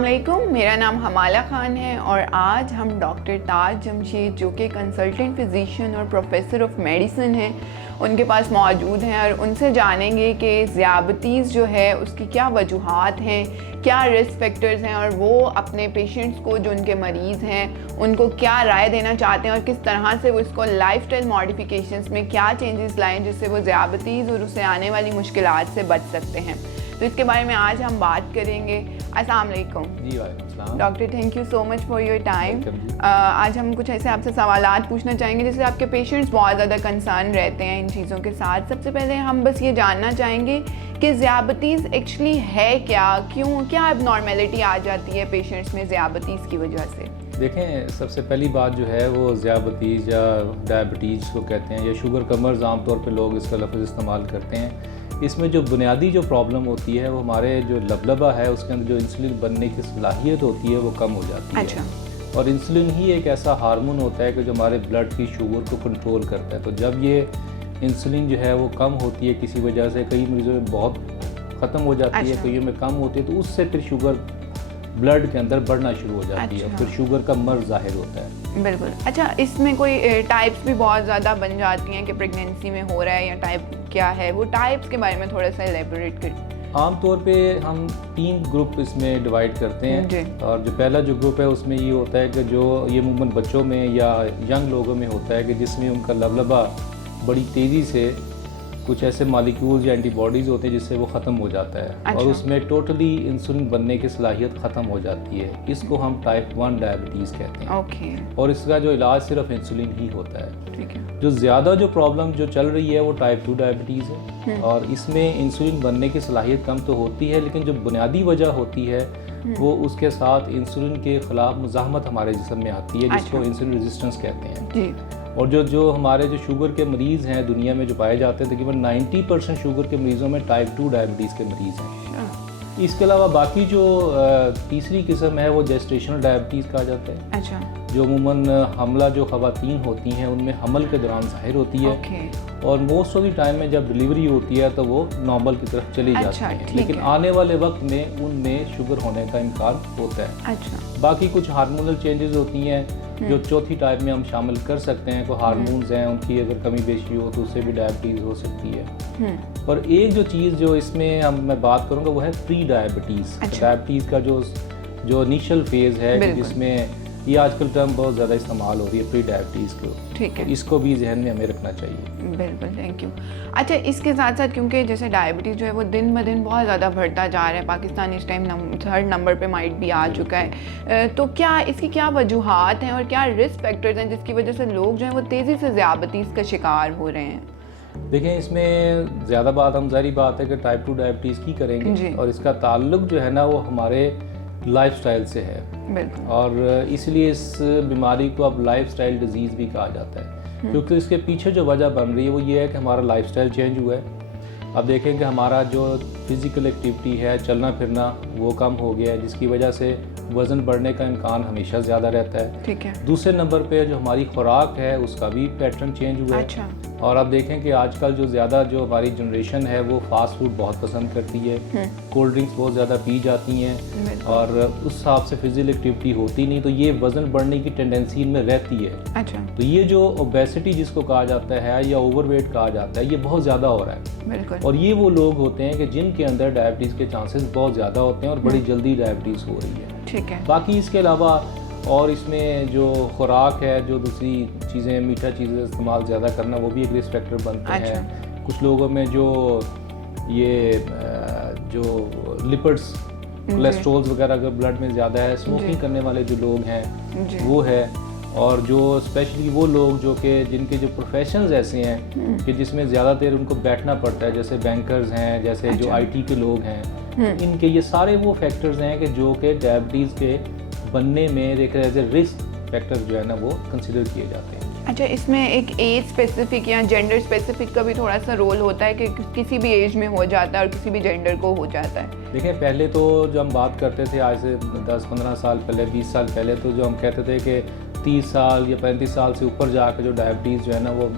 अस्सलाम वालेकुम, मेरा नाम हमाला ख़ान है और आज हम डॉक्टर ताज जमशेद जो कि कंसल्टेंट फिजिशियन और प्रोफेसर ऑफ मेडिसिन हैं उनके पास मौजूद हैं और उनसे जानेंगे कि ज़ियाबतीस जो है उसकी क्या वजूहात हैं, क्या रिस्क फैक्टर्स हैं और वो अपने पेशेंट्स को जो उनके मरीज़ हैं उनको क्या राय देना चाहते हैं और किस तरह से वो इसको लाइफस्टाइल मॉडिफिकेशंस में क्या चेंजेस लाएं जिससे वो ज़ियाबतीस और उससे आने वाली मुश्किलात से बच सकते हैं। तो इसके बारे में आज हम बात करेंगे। अस्सलाम वालेकुम। जी वालेकुम। Doctor thank you so much for your time. आज हम कुछ ऐसे आपसे सवालात पूछना चाहेंगे जिससे आपके पेशेंट्स बहुत ज़्यादा कंसर्न रहते हैं इन चीज़ों के साथ। सबसे पहले हम बस ये जानना चाहेंगे कि ज़ियाबतीस एक्चुअली है क्या, क्यों, क्या एबनॉर्मेलिटी आ जाती है पेशेंट्स में ज़ियाबतीस की वजह से? देखें, सबसे पहली बात जो है वो ज़ियाबतीस या डायबिटीज़ को कहते हैं या शुगर कमर्स आमतौर पर लोग इसका लफ्ज़ इस्तेमाल करते हैं। इसमें जो बुनियादी जो प्रॉब्लम होती है वो हमारे जो लबलबा है उसके अंदर जो इंसुलिन बनने की सलाहियत होती है वो कम हो जाती है। अच्छा। और इंसुलिन ही एक ऐसा हार्मोन होता है कि जो हमारे ब्लड की शुगर को कंट्रोल करता है। तो जब ये इंसुलिन जो है वो कम होती है किसी वजह से, कई मरीजों में बहुत ख़त्म हो जाती है, कईयों में कम होती है, तो उससे फिर शुगर ब्लड के अंदर बढ़ना शुरू हो जाती है, फिर शुगर का मर्ज जाहिर होता है। बिल्कुल। अच्छा, इसमें कोई टाइप्स भी बहुत ज़्यादा बन जाती हैं कि प्रेगनेंसी में हो रहा है या टाइप क्या है, वो टाइप्स के बारे में थोड़ा सा एलेबोरेट करें। आमतौर पे हम 3 ग्रुप इसमें डिवाइड करते हैं और जो पहला जो ग्रुप है उसमें ये होता है कि जो ये अमूमन बच्चों में या यंग लोगों में होता है कि जिसमें उनका लबलबा बड़ी तेज़ी से कुछ ऐसे मालिक्यूल्स या एंटीबॉडीज़ होते हैं जिससे वो ख़त्म हो जाता है। अच्छा। और उसमें टोटली इंसुलिन बनने की सलाहियत ख़त्म हो जाती है। इसको हम टाइप 1 डायबिटीज़ कहते हैं। ओके। और इसका जो इलाज सिर्फ इंसुलिन ही होता है। ठीक है। जो ज़्यादा जो प्रॉब्लम जो चल रही है वो टाइप 2 डायबिटीज़ है और इसमें इंसुलिन बनने की सलाहियत कम तो होती है, लेकिन जो बुनियादी वजह होती है वो उसके साथ इंसुलिन के ख़िलाफ़ मुज़ाहमत हमारे जिस्म में आती है, जिसको इंसुलिन रेजिस्टेंस कहते हैं। जी। और जो हमारे जो शुगर के मरीज़ हैं दुनिया में जो पाए जाते हैं, तकरीबन 90% शुगर के मरीज़ों में टाइप 2 डायबिटीज़ के मरीज़ हैं। इसके अलावा बाकी जो तीसरी किस्म है वो जेस्टेशनल डायबिटीज़ कहा जाता है। अच्छा। जो अमूमन हमला जो ख़वातीन होती हैं उनमें हमल के दौरान ज़ाहिर होती है। और मोस्ट ऑफ द टाइम में जब डिलीवरी होती है तो वो नॉर्मल की तरफ चली जाती है, लेकिन आने वाले वक्त में उनमें शुगर होने का इम्कान होता है। अच्छा। बाकी कुछ हार्मोनल चेंजेस होती हैं जो चौथी टाइप में हम शामिल कर सकते हैं। कोई हार्मोन्स हैं उनकी अगर कमी बेशी हो तो उससे भी डायबिटीज़ हो सकती है। और एक जो चीज़ जो इसमें मैं बात करूँगा वो है प्री डायबिटीज़। डायबिटीज़ का जो इनिशियल फेज़ है जिसमें ये आजकल टर्म बहुत ज़्यादा इस्तेमाल हो रही है प्री डायबिटीज़ को। ठीक है। इसको भी जहन में हमें रखना चाहिए। बिल्कुल, थैंक यू। अच्छा, इसके साथ साथ क्योंकि जैसे डायबिटीज़ जो है वो दिन ब दिन बहुत ज़्यादा बढ़ता जा रहा है, पाकिस्तान इस टाइम 3rd नंबर पे माइट भी आ चुका है, तो क्या इसकी क्या वजूहात हैं और क्या रिस्क फैक्टर्स हैं जिसकी वजह से लोग जो हैं वो तेज़ी से ज़ियाबतीस का शिकार हो रहे हैं? देखें, इसमें ज़्यादा बात हम ज़ाहिर बात है कि टाइप 2 डायबिटीज़ की करेंगे और इसका ताल्लुक जो है ना वो हमारे लाइफस्टाइल से है। बिल्कुल। और इसलिए इस बीमारी को अब लाइफस्टाइल डिजीज़ भी कहा जाता है, क्योंकि इसके पीछे जो वजह बन रही है वो ये है कि हमारा लाइफस्टाइल चेंज हुआ है। अब देखें कि हमारा जो फिज़िकल एक्टिविटी है, चलना फिरना, वो कम हो गया है, जिसकी वजह से वज़न बढ़ने का इम्कान हमेशा ज़्यादा रहता है। ठीक है। दूसरे नंबर पे जो हमारी खुराक है उसका भी पैटर्न चेंज हुआ है। अच्छा। और अब देखें कि आजकल जो ज़्यादा जो हमारी जनरेशन है वो फास्ट फूड बहुत पसंद करती है, कोल्ड ड्रिंक्स बहुत ज़्यादा पी जाती हैं और उस हिसाब से फिजिकल एक्टिविटी होती नहीं, तो ये वज़न बढ़ने की टेंडेंसी इनमें रहती है। अच्छा। तो ये जो ओबेसिटी जिसको कहा जाता है या ओवरवेट कहा जाता है, ये बहुत ज़्यादा हो रहा है। बिल्कुल। और ये वो लोग होते हैं कि जिनके अंदर डायबिटीज़ के चांसेस बहुत ज़्यादा होते हैं और बड़ी जल्दी डायबिटीज़ हो रही है। ठीक है। बाकी इसके अलावा और इसमें जो खुराक है, जो दूसरी चीज़ें, मीठा चीज़ें इस्तेमाल ज़्यादा करना, वो भी एक रिस्क फैक्टर बनते हैं। कुछ लोगों में जो ये जो लिपिड्स, कोलेस्ट्रॉल्स वगैरह अगर ब्लड में ज़्यादा है, स्मोकिंग करने वाले जो लोग हैं वो है। और जो स्पेशली वो लोग जो कि जिनके जो प्रोफेशंस ऐसे हैं कि जिसमें ज़्यादातर उनको बैठना पड़ता है, जैसे बैंकर्स हैं, जैसे जो IT के लोग हैं, इनके ये सारे वो फैक्टर्स हैं कि जो कि डायबिटीज़ के बनने में एक एज ए रिस्क फैक्टर जो है ना वो कंसिडर किए जाते हैं। अच्छा, इसमें एक एज स्पेसिफिक या जेंडर स्पेसिफिक का भी थोड़ा सा रोल होता है कि किसी भी एज में हो जाता है और किसी भी जेंडर को हो जाता है? देखिए, पहले तो जो हम बात करते थे आज से 10-15 साल पहले, 20 साल पहले, तो जो हम कहते थे कि 30 साल या 35 साल से ऊपर जाकर जो डायबिटीज़ जो है ना वो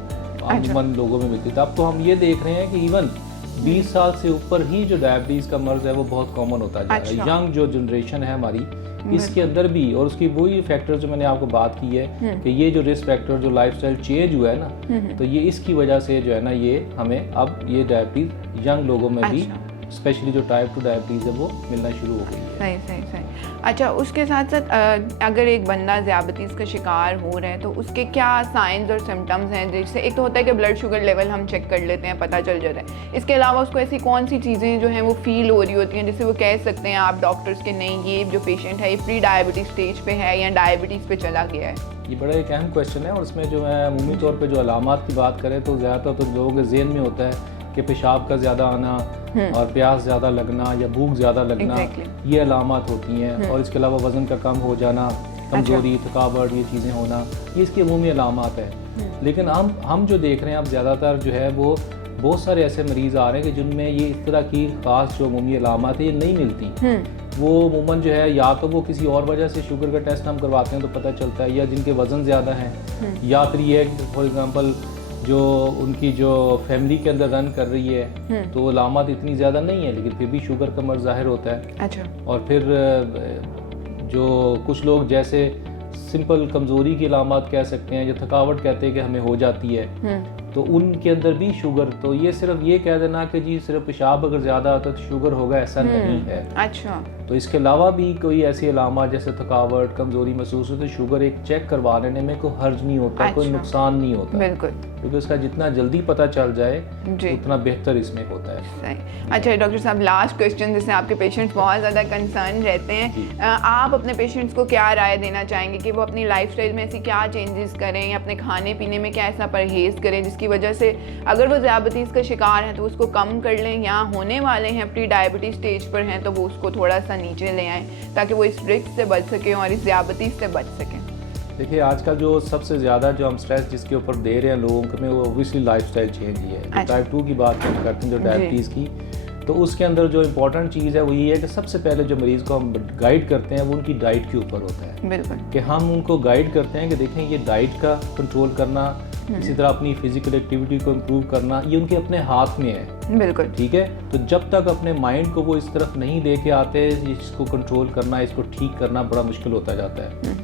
आमूमन लोगों में मिलती थी। अब तो हम ये देख रहे हैं कि इवन 20 साल से ऊपर ही जो डायबिटीज़ का मर्ज है वो बहुत कॉमन होता जा रहा है। यंग जो जनरेशन है हमारी, इसके अंदर भी, और उसकी वही फैक्टर जो मैंने आपको बात की है कि ये जो रिस्क फैक्टर जो लाइफस्टाइल चेंज हुआ है ना, तो ये इसकी वजह से जो है ना ये हमें अब ये डायबिटीज़ यंग लोगों में भी स्पेशली जो टाइप 2 डायबिटीज़ है वो मिलना शुरू हो गई है। सही। अच्छा, उसके साथ साथ अगर एक बंदा ज़ियाबतीस का शिकार हो रहा है तो उसके क्या साइंस और सिम्टम्स हैं? जैसे एक तो होता है कि ब्लड शुगर लेवल हम चेक कर लेते हैं, पता चल जाता है। इसके अलावा उसको ऐसी कौन सी चीज़ें जो हैं वो फील हो रही होती हैं जिससे वो कह सकते हैं आप डॉक्टर्स के नहीं ये जो पेशेंट है ये प्री डायबिटीज़ स्टेज पे है या डायबिटीज़ पे चला गया है? ये बड़ा एक अहम क्वेश्चन है, और इसमें जो है अमूमी तौर पे जो अलामात की बात करें तो ज़्यादातर तो लोगों के ज़हन में होता है कि पेशाब का ज़्यादा आना और प्यास ज़्यादा लगना या भूख ज़्यादा लगना, ये अलामात होती हैं। और इसके अलावा वज़न का कम हो जाना, कमज़ोरी, थकावट, ये चीज़ें होना, ये इसकी अमूमी अलामात है। लेकिन हम जो देख रहे हैं अब ज़्यादातर जो है वो बहुत सारे ऐसे मरीज़ आ रहे हैं कि जिनमें ये इस तरह की ख़ास जो अमूमी अलामात है ये नहीं मिलती। वो अमूमन जो है या तो वो किसी और वजह से शुगर का टेस्ट हम करवाते हैं तो पता चलता है, या जिनके वज़न ज़्यादा हैं, या फिर ये फॉर एग्ज़ाम्पल जो उनकी जो फैमिली के अंदर रन कर रही है तो अलामत इतनी ज़्यादा नहीं है लेकिन फिर भी शुगर का मर्ज ज़ाहिर होता है। अच्छा। और फिर जो कुछ लोग जैसे सिंपल कमज़ोरी की अलामत कह सकते हैं, जो थकावट कहते हैं कि हमें हो जाती है, तो उनके अंदर भी शुगर, तो ये सिर्फ ये कह देना कि जी सिर्फ पेशाब अगर ज़्यादा आता है तो शुगर होगा, ऐसा नहीं है। अच्छा। तो इसके अलावा भी कोई ऐसी अलामत जैसे थकावट, कमज़ोरी महसूस हो तो शुगर एक चेक करवा लेने में कोई हर्ज नहीं होता। कोई नुकसान नहीं होता। बिल्कुल। क्योंकि उसका जितना जल्दी पता चल जाए उतना बेहतर इसमें होता है। सही। अच्छा डॉक्टर साहब, लास्ट क्वेश्चन, जैसे आपके पेशेंट्स बहुत ज़्यादा कंसर्न रहते हैं, आप अपने पेशेंट्स को क्या राय देना चाहेंगे कि वो अपनी लाइफस्टाइल में ऐसी क्या चेंजेस करें या अपने खाने पीने में क्या ऐसा परहेज़ करें जिसकी वजह से अगर वो ज़ियाबतीस का शिकार हैं तो उसको कम कर लें, या होने वाले हैं प्री डायबिटीज़ स्टेज पर हैं तो वो उसको थोड़ा सा नीचे ले आएँ ताकि वो इस रिस्क से बच सकें और इस ज़ियाबतीस से बच सकें? देखिए आजकल जो सबसे ज़्यादा जो हम स्ट्रेस जिसके ऊपर दे रहे हैं लोगों को में वो ओबियसली लाइफस्टाइल चेंज ही है। जो टाइप 2 की बात हम करते हैं जो डायबिटीज़ की, तो उसके अंदर जो इम्पोर्टेंट चीज़ है वो ये है कि सबसे पहले जो मरीज़ को हम गाइड करते हैं वो उनकी डाइट के ऊपर होता है। बिल्कुल। कि हम उनको गाइड करते हैं कि देखें ये डाइट का कंट्रोल करना, इसी तरह अपनी फिजिकल एक्टिविटी को इम्प्रूव करना, ये उनके अपने हाथ में है। बिल्कुल। ठीक है। तो जब तक अपने माइंड को वो इस तरफ नहीं दे के आते, इसको कंट्रोल करना, इसको ठीक करना बड़ा मुश्किल होता जाता है।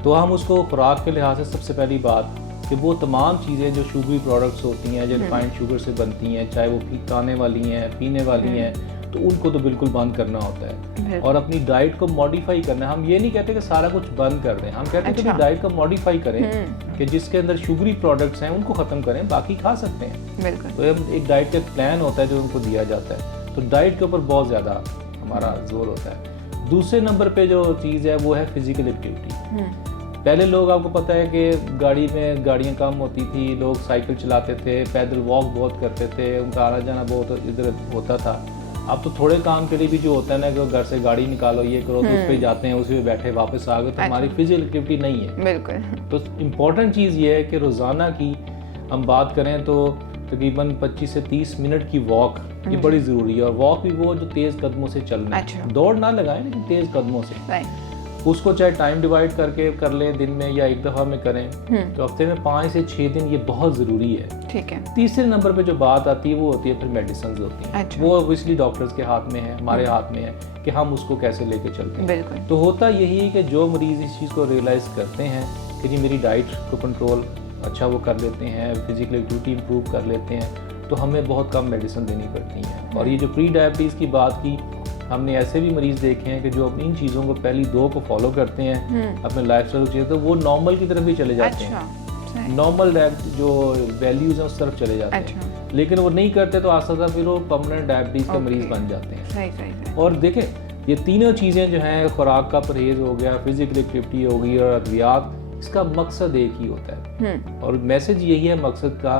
तो हम उसको खुराक के लिहाज से सबसे पहली बात कि वो तमाम चीज़ें जो शुगरी प्रोडक्ट्स होती हैं जो रिफाइंड शुगर से बनती हैं, चाहे वो खाने वाली हैं, पीने वाली हैं, तो उनको तो बिल्कुल बंद करना होता है और अपनी डाइट को मॉडिफाई करना है। हम ये नहीं कहते कि सारा कुछ बंद कर दें, हम कहते हैं कि डाइट को मॉडिफाई करें कि जिसके अंदर शुगरी प्रोडक्ट्स हैं उनको ख़त्म करें, बाकी खा सकते हैं। तो एक डाइट का प्लान होता है जो उनको दिया जाता है। तो डाइट के ऊपर बहुत ज़्यादा हमारा जोर होता है। दूसरे नंबर पे जो चीज़ है वो है फिजिकल एक्टिविटी। पहले लोग, आपको पता है कि गाड़ी में गाड़ियाँ कम होती थी, लोग साइकिल चलाते थे, पैदल वॉक बहुत करते थे, उनका आना जाना बहुत इधर होता था। अब तो थोड़े काम के लिए भी जो होता है ना कि घर से गाड़ी निकालो, ये करो, तो उस पर जाते हैं, उसी में बैठे वापस आ गए, तो हमारी फिजिकल एक्टिविटी नहीं है। बिल्कुल। तो इम्पॉर्टेंट चीज़ ये है कि रोज़ाना की हम बात करें तो तकरीबन 25 से 30 मिनट की वॉक ये बड़ी ज़रूरी है। और वॉक भी वो जो तेज़ कदमों से चलना है, दौड़ ना लगाएं लेकिन तेज़ कदमों से। उसको चाहे टाइम डिवाइड करके कर लें, दिन में या एक दफ़ा में करें, तो हफ्ते में 5 से 6 दिन ये बहुत ज़रूरी है। ठीक है। तीसरे नंबर पे जो बात आती है वो होती है फिर मेडिसिन होती हैं। वो ऑब्वियसली डॉक्टर्स के हाथ में है, हमारे हाथ में है कि हम उसको कैसे लेके चलते हैं। बिल्कुल। तो होता यही है कि जो मरीज़ इस चीज़ को रियलाइज़ करते हैं कि जी मेरी डाइट को कंट्रोल अच्छा वो कर लेते हैं, फिजिकल एक्टिविटी इंप्रूव कर लेते हैं, तो हमें बहुत कम मेडिसिन देनी पड़ती हैं। और ये जो प्री डायबिटीज़ की बात की, हमने ऐसे भी मरीज़ देखे हैं कि जो इन चीज़ों को पहली 2 को फॉलो करते हैं अपने लाइफस्टाइल चीज़, तो वो नॉर्मल की तरफ भी चले जाते हैं। नॉर्मल जो वैल्यूज़ हैं उस तरफ चले जाते हैं। लेकिन वो नहीं करते तो आस्ता आस्ता फिर वो परमानेंट डायबिटीज़ का मरीज़ बन जाते हैं। सही। और देखें ये तीनों चीज़ें जो हैं, खुराक का परहेज़ हो गया, फिजिकल एक्टिविटी हो गई और अद्वियात, इसका मकसद एक ही होता है। और मैसेज यही है मकसद का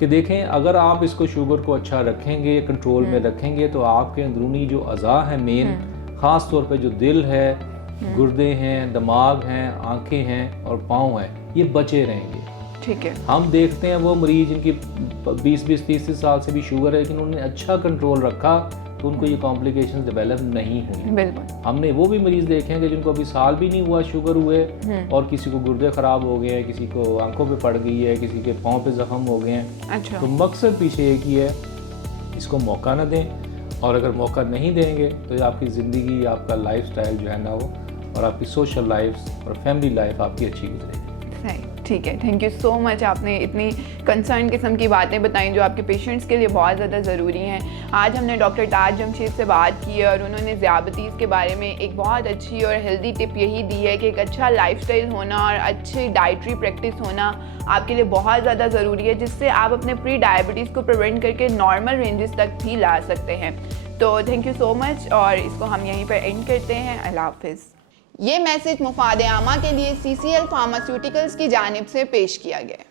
कि देखें अगर आप इसको शुगर को अच्छा रखेंगे, कंट्रोल में रखेंगे, तो आपके अंदरूनी जो अज़ा है मेन, ख़ास तौर पे जो दिल है, गुर्दे हैं, दिमाग हैं, आंखें हैं और पाँव हैं, ये बचे रहेंगे। ठीक है। हम देखते हैं वो मरीज़ जिनकी 20-30 साल से भी शुगर है लेकिन उन्होंने अच्छा कंट्रोल रखा तो उनको ये कॉम्प्लिकेशंस डेवलप नहीं हुई। बिल्कुल। हमने वो भी मरीज़ देखे हैं कि जिनको अभी साल भी नहीं हुआ शुगर हुए और किसी को गुर्दे ख़राब हो गए हैं, किसी को आंखों पे पड़ गई है, किसी के पाँव पे ज़ख्म हो गए हैं। अच्छा। तो मकसद पीछे एक ही है इसको मौका ना दें, और अगर मौका नहीं देंगे तो आपकी ज़िंदगी, आपका लाइफस्टाइल जो है ना वो, और आपकी सोशल लाइफ और फैमिली लाइफ आपकी अच्छी गुजरेगी। सही, ठीक है, थैंक यू सो मच। आपने इतनी कंसर्न किस्म की बातें बताई जो आपके पेशेंट्स के लिए बहुत ज़्यादा ज़रूरी हैं। आज हमने डॉक्टर ताज जमशेद से बात की है और उन्होंने ज़ियाबतीज़ के बारे में एक बहुत अच्छी और हेल्दी टिप यही दी है कि एक अच्छा लाइफस्टाइल होना और अच्छी डाइटरी प्रैक्टिस होना आपके लिए बहुत ज़्यादा ज़रूरी है, जिससे आप अपने प्री डायबिटीज़ को प्रिवेंट करके नॉर्मल रेंजेस तक भी ला सकते हैं। तो थैंक यू सो मच, और इसको हम यहीं पर एंड करते हैं। अल्लाह हाफिज़। ये मैसेज मुफाद आमा के लिए CCL फार्मास्यूटिकल्स की जानिब से पेश किया गया है।